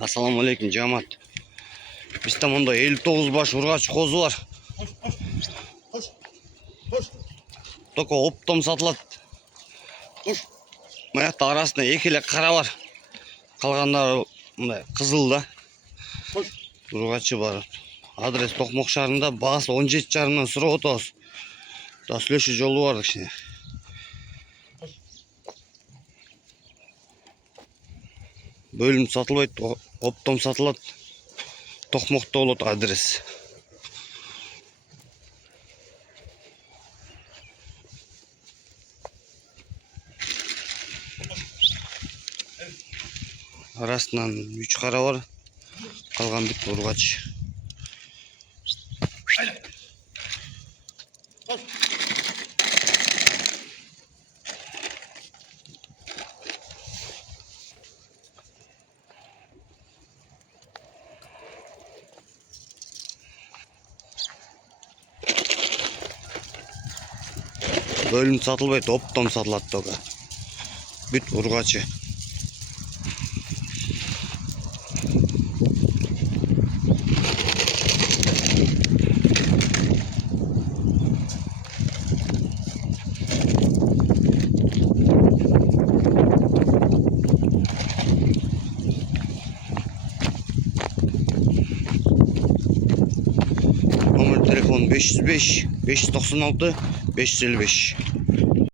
Assalamu alaikum жамаат. Bizde munda 59 baş urgaç kozu var. Только оптом сатылат. Мыякта арасында экеле кара бар. Калгандары мындай кызыл да. Ургачы бар. Адрес Токмок шаарында, баасы 17,5-дан сурап отабыз. Да сүйлөшүү жолу бар кичине. Бөлүм сатылбайт, оптом сатылат. Токмокто болот адрес. Арасынан 3 кара бар. Калган бүт ургач. Бөлүм сатылбайт, оптом сатылат только. Бүт ургачы. Номер телефон 505 596 555.